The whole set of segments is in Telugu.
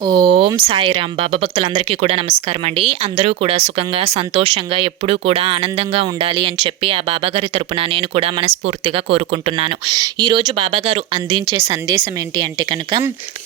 ఓం సాయిరాం. బాబా భక్తులందరికీ కూడా నమస్కారం అండి. అందరూ కూడా సుఖంగా సంతోషంగా ఎప్పుడూ కూడా ఆనందంగా ఉండాలి అని చెప్పి ఆ బాబాగారి తరపున నేను కూడా మనస్ఫూర్తిగా కోరుకుంటున్నాను. ఈరోజు బాబాగారు అందించే సందేశం ఏంటి అంటే కనుక,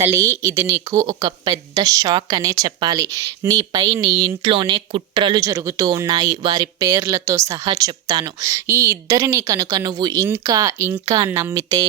తల్లి ఇది నీకు ఒక పెద్ద షాక్ అనే చెప్పాలి. నీపై నీ ఇంట్లోనే కుట్రలు జరుగుతూ ఉన్నాయి, వారి పేర్లతో సహా చెప్తాను. ఈ ఇద్దరిని కనుక నువ్వు ఇంకా నమ్మితే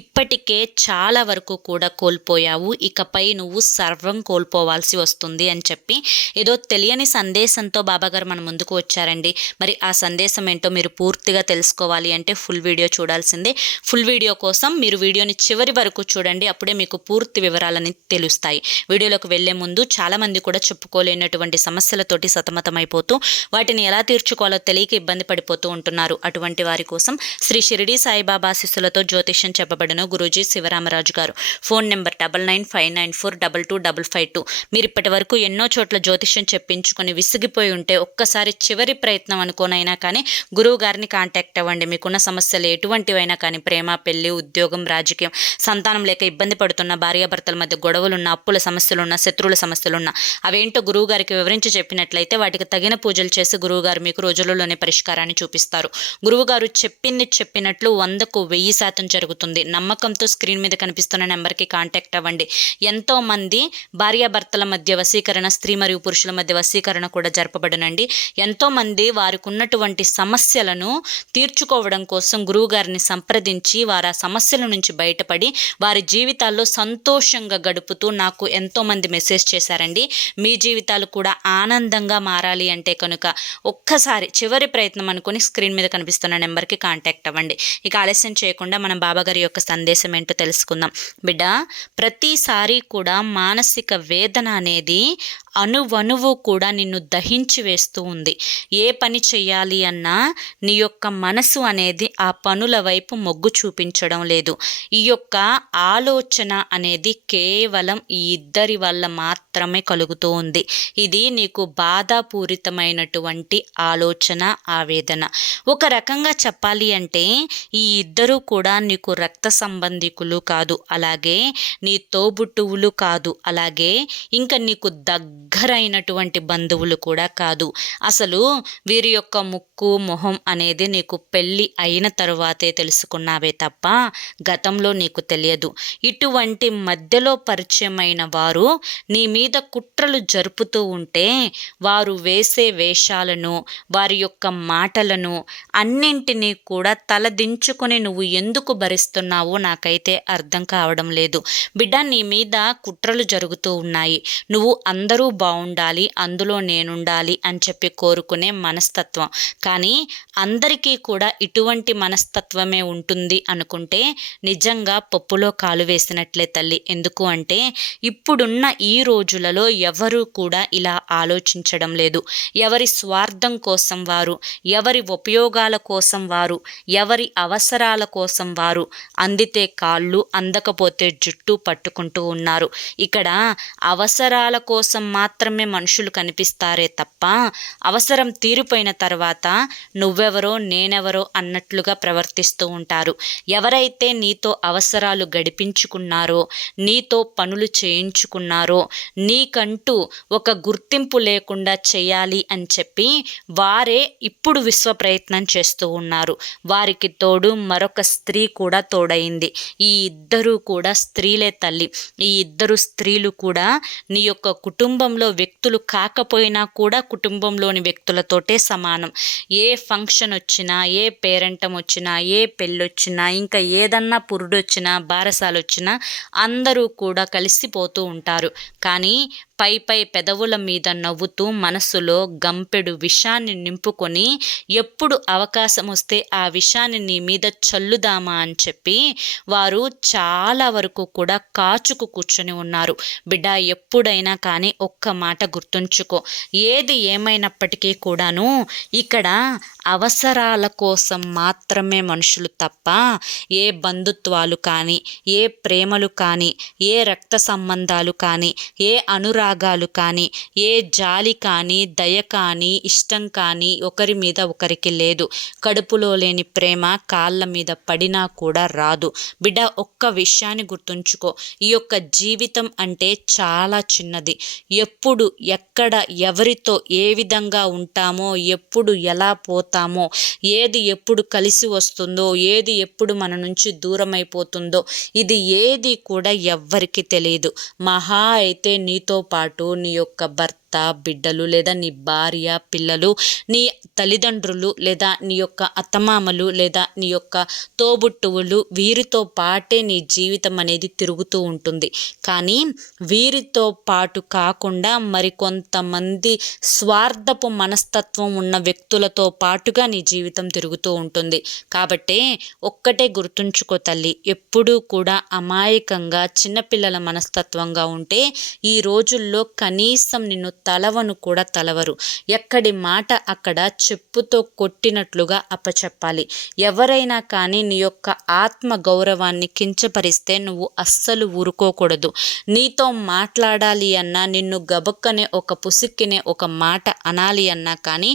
ఇప్పటికే చాలా వరకు కూడా కోల్పోయావు, ఇకపై నువ్వు సర్వం కోల్పోవాల్సి వస్తుంది అని చెప్పి ఏదో తెలియని సందేశంతో బాబాగారు మన ముందుకు వచ్చారండి. మరి ఆ సందేశం ఏంటో మీరు పూర్తిగా తెలుసుకోవాలి అంటే ఫుల్ వీడియో చూడాల్సిందే. ఫుల్ వీడియో కోసం మీరు వీడియోని చివరి వరకు చూడండి, అప్పుడే మీకు పూర్తి వివరాలని తెలుస్తాయి. వీడియోలోకి వెళ్లే ముందు చాలామంది కూడా చెప్పుకోలేనటువంటి సమస్యలతోటి సతమతమైపోతూ వాటిని ఎలా తీర్చుకోవాలో తెలియక ఇబ్బంది పడిపోతూ ఉంటున్నారు. అటువంటి వారి కోసం శ్రీ షిరిడి సాయిబాబా శిష్యులతో జ్యోతిష్యం చెప్పబడిన గురూజీ శివరామరాజు గారు. Phone number 995994225552. మీరు ఇప్పటి వరకు ఎన్నో చోట్ల జ్యోతిష్యం చెప్పించుకొని విసిగిపోయి ఉంటే ఒక్కసారి చివరి ప్రయత్నం అనుకోనైనా కానీ గురువు గారిని కాంటాక్ట్ అవ్వండి. మీకున్న సమస్యలు ఎటువంటివైనా కానీ, ప్రేమ, పెళ్లి, ఉద్యోగం, రాజకీయం, సంతానం లేక ఇబ్బంది పడుతున్న, భార్యాభర్తల మధ్య గొడవలున్న, అప్పుల సమస్యలున్న, శత్రువుల సమస్యలున్న అవేంటో గురువు గారికి వివరించి చెప్పినట్లయితే వాటికి తగిన పూజలు చేసి గురువు గారు మీకు రోజులలోనే పరిష్కారాన్ని చూపిస్తారు. గురువు గారు చెప్పింది చెప్పినట్లు 100కు 1000% జరుగుతుంది. నమ్మకంతో స్క్రీన్ మీద కనిపిస్తున్న నెంబర్కి కాంటాక్ట్ అవ్వండి. ఎంతోమంది భార్యాభర్తల మధ్య వశీకరణ, స్త్రీ మరియు పురుషుల మధ్య వశీకరణ కూడా జరపబడనండి. ఎంతోమంది వారికి ఉన్నటువంటి సమస్యలను తీర్చుకోవడం కోసం గురువుగారిని సంప్రదించి వారు ఆ సమస్యల నుంచి బయటపడి వారి జీవితాల్లో సంతోషంగా గడుపుతూ నాకు ఎంతోమంది మెసేజ్ చేశారండి. మీ జీవితాలు కూడా ఆనందంగా మారాలి అంటే కనుక ఒక్కసారి చివరి ప్రయత్నం అనుకుని స్క్రీన్ మీద కనిపిస్తున్న నెంబర్కి కాంటాక్ట్ అవ్వండి. ఇక ఆలస్యం చేయకుండా మనం బాబాగారి యొక్క సందేశం ఏంటో తెలుసుకుందాం. బిడ్డ, ప్రతిసారి కూడా మానసిక వేదన అనేది అణువణువు కూడా నిన్ను దహించి వేస్తూ ఉంది. ఏ పని చెయ్యాలి అన్నా నీ యొక్క మనసు అనేది ఆ పనుల వైపు మొగ్గు చూపించడం లేదు. ఈ యొక్క ఆలోచన అనేది కేవలం ఈ ఇద్దరి వల్ల మాత్రమే కలుగుతూ ఉంది. ఇది నీకు బాధాపూరితమైనటువంటి ఆలోచన, ఆవేదన. ఒక రకంగా చెప్పాలి అంటే ఈ ఇద్దరు కూడా నీకు రక్త సంబంధికులు కాదు, అలాగే నీ తోబుట్టువులు కాదు, అలాగే ఇంకా నీకు దగ్గరైనటువంటి బంధువులు కూడా కాదు. అసలు వీరి యొక్క ముక్కు, మొహం అనేది నీకు పెళ్ళి అయిన తరువాతే తెలుసుకున్నావే తప్ప గతంలో నీకు తెలియదు. ఇటువంటి మధ్యలో పరిచయమైన వారు నీ మీద కుట్రలు జరుపుతూ ఉంటే వారు వేసే వేషాలను, వారి యొక్క మాటలను అన్నింటినీ కూడా తలదించుకొని నువ్వు ఎందుకు భరిస్తున్నావో నాకైతే అర్థం కావడం లేదు. బిడ్డ, నీ మీద కుట్రలు జరుగుతూ ఉన్నాయి. నువ్వు అందరూ బాగుండాలి, అందులో నేనుండాలి అని చెప్పి కోరుకునే మనస్తత్వం. కానీ అందరికీ కూడా ఇటువంటి మనస్తత్వమే ఉంటుంది అనుకుంటే నిజంగా పప్పులో కాలు వేసినట్లే తల్లి. ఎందుకు అంటే ఇప్పుడున్న ఈ రోజులలో ఎవరు కూడా ఇలా ఆలోచించడం లేదు. ఎవరి స్వార్థం కోసం వారు, ఎవరి ఉపయోగాల కోసం వారు, ఎవరి అవసరాల కోసం వారు అందితే కాళ్ళు, అందకపోతే జుట్టు పట్టుకుంటూ ఉన్నారు. ఇక్కడ అవసరాల కోసం మాత్రమే మనుషులు కనిపిస్తారే తప్ప అవసరం తీరిపోయిన తర్వాత నువ్వెవరో నేనెవరో అన్నట్లుగా ప్రవర్తిస్తూ ఉంటారు. ఎవరైతే నీతో అవసరాలు గడిపించుకున్నారో, నీతో పనులు చేయించుకున్నారో, నీకంటూ ఒక గుర్తింపు లేకుండా చేయాలి అని చెప్పి వారే ఇప్పుడు విశ్వ ప్రయత్నం చేస్తూ ఉన్నారు. వారికి తోడు మరొక స్త్రీ కూడా తోడైంది. ఈ ఇద్దరు కూడా స్త్రీలే తల్లి. ఈ ఇద్దరు స్త్రీలు కూడా నీ యొక్క కుటుంబంలో వ్యక్తులు కాకపోయినా కూడా కుటుంబంలోని వ్యక్తులతోటే సమానం. ఏ ఫంక్షన్ వచ్చినా, ఏ పేరెంటం వచ్చినా, ఏ పెళ్ళొచ్చినా, ఇంకా ఏదన్నా పురుడొచ్చినా, బారసాలు వచ్చినా అందరూ కూడా కలిసిపోతూ ఉంటారు. కానీ పై పెదవుల మీద నవ్వుతూ మనసులో గంపెడు విషాన్ని నింపుకొని ఎప్పుడు అవకాశం వస్తే ఆ విషాన్ని నీ మీద చల్లుదామా అని చెప్పి వారు చాలా వరకు కూడా కాచుకు కూర్చొని ఉన్నారు. బిడ్డ, ఎప్పుడైనా కానీ ఒక్క మాట గుర్తుంచుకో. ఏది ఏమైనప్పటికీ కూడాను ఇక్కడ అవసరాల కోసం మాత్రమే మనుషులు తప్ప ఏ బంధుత్వాలు కానీ, ఏ ప్రేమలు కానీ, ఏ రక్త సంబంధాలు కానీ, ఏ అనురాగాలు అనురాగాలు కానీ, ఏ జాలి కానీ, దయ కానీ, ఇష్టం కానీ ఒకరి మీద ఒకరికి లేదు. కడుపులో లేని ప్రేమ కాళ్ళ మీద పడినా కూడా రాదు. బిడ్డ, ఒక్క విషయాన్ని గుర్తుంచుకో, ఈ యొక్క జీవితం అంటే చాలా చిన్నది. ఎప్పుడు ఎక్కడ ఎవరితో ఏ విధంగా ఉంటామో, ఎప్పుడు ఎలా పోతామో, ఏది ఎప్పుడు కలిసి వస్తుందో, ఏది ఎప్పుడు మన నుంచి దూరం అయిపోతుందో, ఇది ఏది కూడా ఎవ్వరికి తెలియదు. మహా అయితే నీతో పాటు నీ యొక్క భర్త, బిడ్డలు, లేదా నీ భార్య, పిల్లలు, నీ తల్లిదండ్రులు, లేదా నీ యొక్క అత్తమామలు, లేదా నీ యొక్క తోబుట్టువులు, వీరితో పాటే నీ జీవితం అనేది తిరుగుతూ ఉంటుంది. కానీ వీరితో పాటు కాకుండా మరికొంతమంది స్వార్థపు మనస్తత్వం ఉన్న వ్యక్తులతో పాటుగా నీ జీవితం తిరుగుతూ ఉంటుంది. కాబట్టే ఒక్కటే గుర్తుంచుకో తల్లి, ఎప్పుడూ కూడా అమాయకంగా చిన్నపిల్లల మనస్తత్వంగా ఉంటే ఈ రోజుల్లో కనీసం నిన్ను తలవను కూడా తలవరు. ఎక్కడి మాట అక్కడ చెప్పుతో కొట్టినట్లుగా అప్పచెప్పాలి. ఎవరైనా కానీ నీ యొక్క ఆత్మ గౌరవాన్ని కించపరిస్తే నువ్వు అస్సలు ఊరుకోకూడదు. నీతో మాట్లాడాలి అన్నా, నిన్ను గబక్కనే ఒక పుసిక్కినే ఒక మాట అనాలి అన్నా కానీ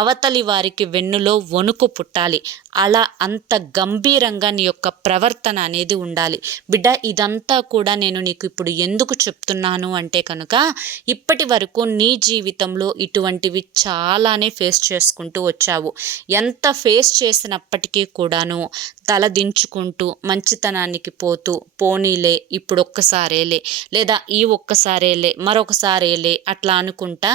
అవతలి వారికి వెన్నులో వణుకు పుట్టాలి. అలా అంత గంభీరంగా నీ యొక్క ప్రవర్తన అనేది ఉండాలి. బిడ్డ, ఇదంతా కూడా నేను నీకు ఇప్పుడు ఎందుకు చెప్తున్నాను అంటే కనుక, ఇప్పటి వరకు నీ జీవితంలో ఇటువంటివి చాలానే ఫేస్ చేసుకుంటూ వచ్చావు. ఎంత ఫేస్ చేసినప్పటికీ కూడాను తలదించుకుంటూ మంచితనానికి పోతూ, పోనీలే ఇప్పుడు ఒక్కసారేలే, లేదా ఈ ఒక్కసారేలే, మరొకసారేలే అట్లా అనుకుంటా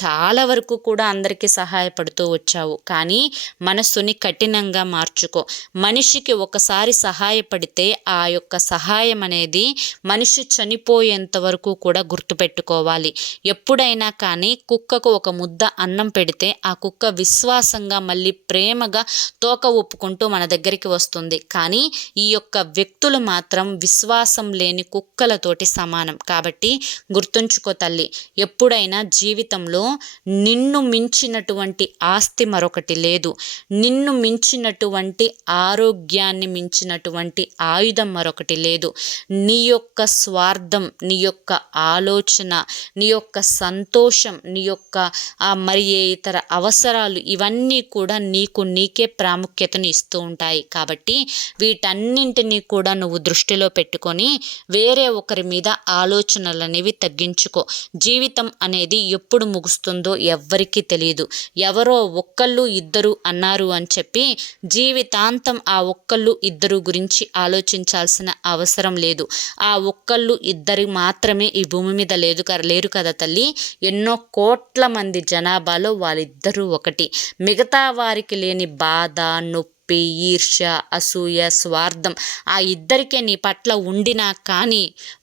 చాలా వరకు కూడా అందరికీ సహాయపడుతూ వచ్చావు. కానీ మనస్సుని కఠినంగా మార్చుకో. మనిషికి ఒకసారి సహాయపడితే ఆ యొక్క సహాయం అనేది మనిషి చనిపోయేంత వరకు కూడా గుర్తుపెట్టుకోవాలి. ఎప్పుడైనా కానీ కుక్కకు ఒక ముద్ద అన్నం పెడితే ఆ కుక్క విశ్వాసంగా మళ్ళీ ప్రేమగా తోక ఊపుకుంటూ మన దగ్గరికి వస్తుంది. కానీ ఈ యొక్క వ్యక్తులు మాత్రం విశ్వాసం లేని కుక్కలతోటి సమానం. కాబట్టి గుర్తుంచుకో తల్లి, ఎప్పుడైనా జీవితంలో నిన్ను మించినటువంటి ఆస్తి మరొకటి లేదు. నిన్ను మించినటువంటి ఆరోగ్యాన్ని మించినటువంటి ఆయుధం మరొకటి లేదు. నీ యొక్క స్వార్థం, నీ యొక్క ఆలోచన, నీ యొక్క సంతోషం, నీ యొక్క మరి ఏ ఇతర అవసరాలు, ఇవన్నీ కూడా నీకే ప్రాముఖ్యతను ఇస్తూ ఉంటాయి. కాబట్టి వీటన్నింటినీ కూడా నువ్వు దృష్టిలో పెట్టుకొని వేరే ఒకరి మీద ఆలోచనలు అనేవి తగ్గించుకో. జీవితం అనేది ఎప్పుడు ముగుస్తుందో ఎవ్వరికీ తెలియదు. ఎవరో ఒక్కళ్ళు ఇద్దరు అన్నారు అని చెప్పి జీవితాంతం ఆ ఒక్కళ్ళు ఇద్దరు గురించి ఆలోచించాల్సిన అవసరం లేదు. ఆ ఒక్కళ్ళు ఇద్దరు మాత్రమే ఈ భూమి మీద లేరు కదా తల్లి. ఎన్నో కోట్ల మంది జనాభాలో వాళ్ళిద్దరూ ఒకటి. మిగతా వారికి లేని బాధ, నొప్పి, ఈర్ష్య, అసూయ, స్వార్థం ఆ ఇద్దరికే నీ పట్ల ఉండినా కానీ,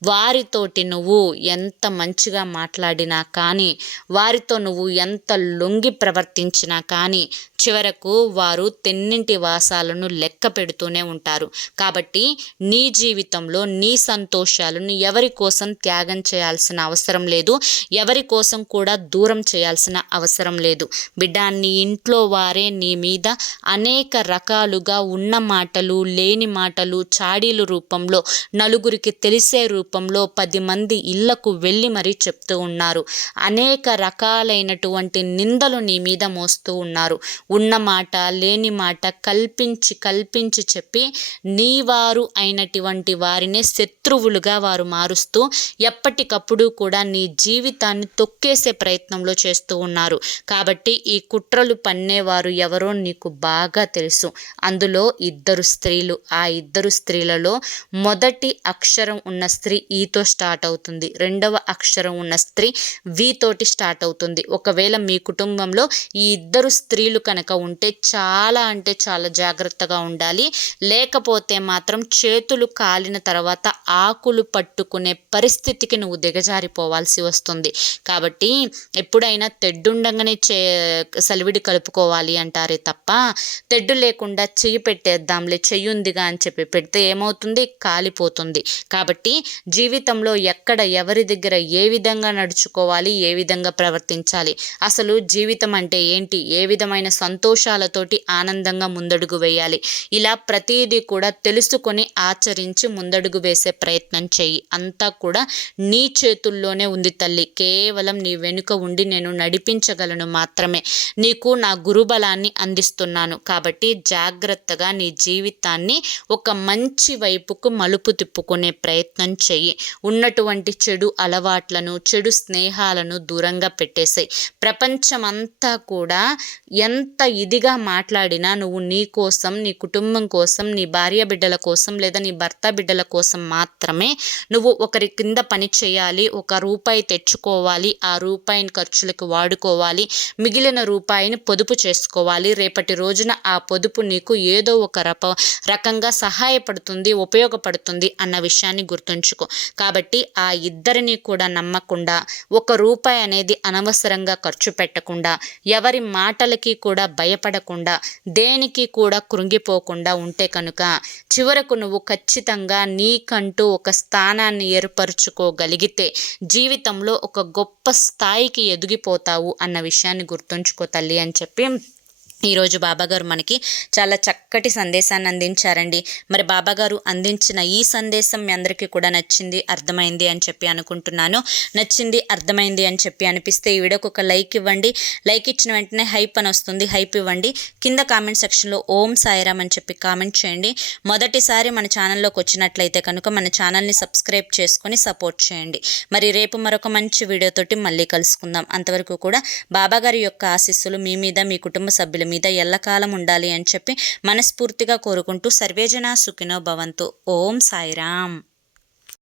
వారితోటి నువ్వు ఎంత మంచిగా మాట్లాడినా కానీ, వారితో నువ్వు ఎంత లొంగి ప్రవర్తించినా కానీ చివరకు వారు తెన్నింటి వాసాలను లెక్క పెడుతూనే ఉంటారు. కాబట్టి నీ జీవితంలో నీ సంతోషాలను ఎవరి కోసం త్యాగం చేయాల్సిన అవసరం లేదు. ఎవరి కోసం కూడా దూరం చేయాల్సిన అవసరం లేదు. బిడ్డ, నీ ఇంట్లో వారే నీ మీద అనేక రకాలుగా ఉన్న మాటలు, లేని మాటలు, చాడీలు రూపంలో, నలుగురికి తెలిసే రూపంలో 10 మంది ఇళ్లకు వెళ్ళి మరీ చెప్తూ ఉన్నారు. అనేక రకాలైనటువంటి నిందలు నీ మీద మోస్తూ ఉన్నారు. ఉన్న మాట, లేని మాట కల్పించి చెప్పి నీ వారు అయినటువంటి వారినే శత్రువులుగా వారు మారుస్తూ ఎప్పటికప్పుడు కూడా నీ జీవితాన్ని తొక్కేసే ప్రయత్నంలో చేస్తూ ఉన్నారు. కాబట్టి ఈ కుట్రలు పన్నేవారు ఎవరో నీకు బాగా తెలుసు. అందులో 2 స్త్రీలు. ఆ 2 స్త్రీలలో మొదటి అక్షరం ఉన్న స్త్రీ ఈతో స్టార్ట్ అవుతుంది. 2వ అక్షరం ఉన్న స్త్రీ వీతోటి స్టార్ట్ అవుతుంది. ఒకవేళ మీ కుటుంబంలో ఈ 2 స్త్రీలు కనుక ఉంటే చాలా అంటే చాలా జాగ్రత్తగా ఉండాలి. లేకపోతే మాత్రం చేతులు కాలిన తర్వాత ఆకులు పట్టుకునే పరిస్థితికి నువ్వు దిగజారిపోవాల్సి వస్తుంది. కాబట్టి ఎప్పుడైనా తెడ్డుండగానే సలివిడి కలుపుకోవాలి అంటారే తప్ప, తెడ్డు లేకుండా చెయ్యి పెట్టేద్దాంలే, చెయ్యుందిగా అని చెప్పి పెడితే ఏమవుతుంది? కాలిపోతుంది. కాబట్టి జీవితంలో ఎక్కడ ఎవరి దగ్గర ఏ విధంగా నడుచుకోవాలి, ఏ విధంగా ప్రవర్తించాలి, అసలు జీవితం అంటే ఏంటి, ఏ విధమైన సంతోషాలతోటి ఆనందంగా ముందడుగు వేయాలి. ఇలా ప్రతిదీ కూడా తెలుసుకొని ఆచరించి ముందడుగు వేసే ప్రయత్నం చెయ్యి. అంతా కూడా నీ చేతుల్లోనే ఉంది తల్లి. కేవలం నీ వెనుక ఉండి నేను నడిపించగలను మాత్రమే. నీకు నా గురుబలాన్ని అందిస్తున్నాను. కాబట్టి జాగ్రత్తగా నీ జీవితాన్ని ఒక మంచి వైపుకు మలుపు తిప్పుకునే ప్రయత్నం చెయ్యి. ఉన్నటువంటి చెడు అలవాట్లను, చెడు స్నేహాలను దూరంగా పెట్టేసాయి. ప్రపంచమంతా కూడా ఎంత ఇదిగా మాట్లాడినా నువ్వు నీ కోసం, నీ కుటుంబం కోసం, నీ భార్య బిడ్డల కోసం లేదా నీ భర్త బిడ్డల కోసం మాత్రమే నువ్వు ఒకరి కింద పని చేయాలి. ₹1 తెచ్చుకోవాలి, ఆ రూపాయిని ఖర్చులకు వాడుకోవాలి, మిగిలిన రూపాయిని పొదుపు చేసుకోవాలి. రేపటి రోజున ఆ పొదుపు నీకు ఏదో ఒక రకంగా సహాయపడుతుంది, ఉపయోగపడుతుంది అన్న విషయాన్ని గుర్తుంచుకో. కాబట్టి ఆ ఇద్దరిని కూడా నమ్మకుండా, ₹1 అనేది అనవసరంగా ఖర్చు పెట్టకుండా, ఎవరి మాటలకి కూడా భయపడకుండా, దేనికి కూడా కృంగిపోకుండా ఉంటే కనుక చివరకు నువ్వు ఖచ్చితంగా నీకంటూ ఒక స్థానాన్ని ఏర్పరచుకోగలిగితే జీవితంలో ఒక గొప్ప స్థాయికి ఎదిగిపోతావు అన్న విషయాన్ని గుర్తుంచుకో తల్లి అని చెప్పి ఈరోజు బాబాగారు మనకి చాలా చక్కటి సందేశాన్ని అందించారండి. మరి బాబాగారు అందించిన ఈ సందేశం మీ అందరికీ కూడా నచ్చింది, అర్థమైంది అని చెప్పి అనుకుంటున్నాను. నచ్చింది, అర్థమైంది అని చెప్పి అనిపిస్తే ఈ వీడియోకి ఒక లైక్ ఇవ్వండి. లైక్ ఇచ్చిన వెంటనే హైప్ అని వస్తుంది, హైప్ ఇవ్వండి. కింద కామెంట్ సెక్షన్లో ఓం సాయిరామ్ అని చెప్పి కామెంట్ చేయండి. మొదటిసారి మన ఛానల్లోకి వచ్చినట్లయితే కనుక మన ఛానల్ని సబ్స్క్రైబ్ చేసుకొని సపోర్ట్ చేయండి. మరి రేపు మరొక మంచి వీడియోతోటి మళ్ళీ కలుసుకుందాం. అంతవరకు కూడా బాబాగారి యొక్క ఆశీస్సులు మీ మీద, మీ కుటుంబ సభ్యుల మీద ఎల్లకాలం ఉండాలి అని చెప్పి మనస్ఫూర్తిగా కోరుకుంటూ సర్వేజన సుఖినో భవంతు. ఓం సాయిరామ్.